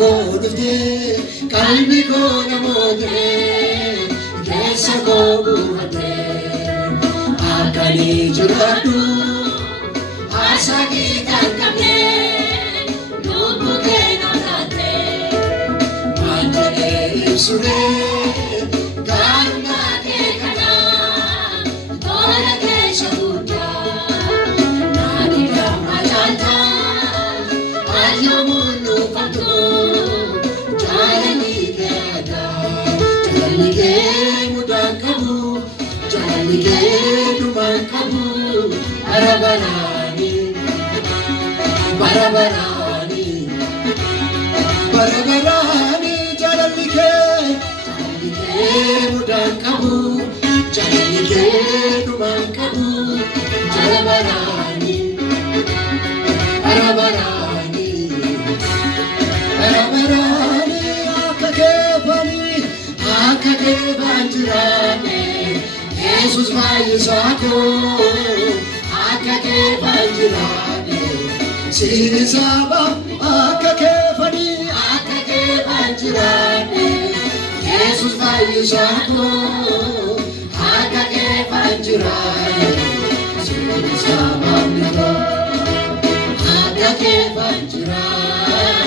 dufte qalbii koo namootee keessa koo buufatee akkanii jiraadhu haasakii kan qabnee lubbuu kee namtaatee maal jedhee ibsuree gaarummaa kee kanaa tola keessa guddaa naani damma jaaltaa ayyoomuu nu qabdu jaalali keedaa jaalali kee mudaan qabu jaalali kee dhumaan qabu barabaraani barabaraani barabaraani jaalali kee mudaan qabu jaalali kee dhumaan qabu barabaraani barabaraani barabaraani akka keefaan jiraanne Yesus fayyisaa koo akka keefaan jiraanne siini saba akka keefaan jiraanne Yesus fayyisaa koo akka keefaan jiraanne siini saba akka keefaan jiraanne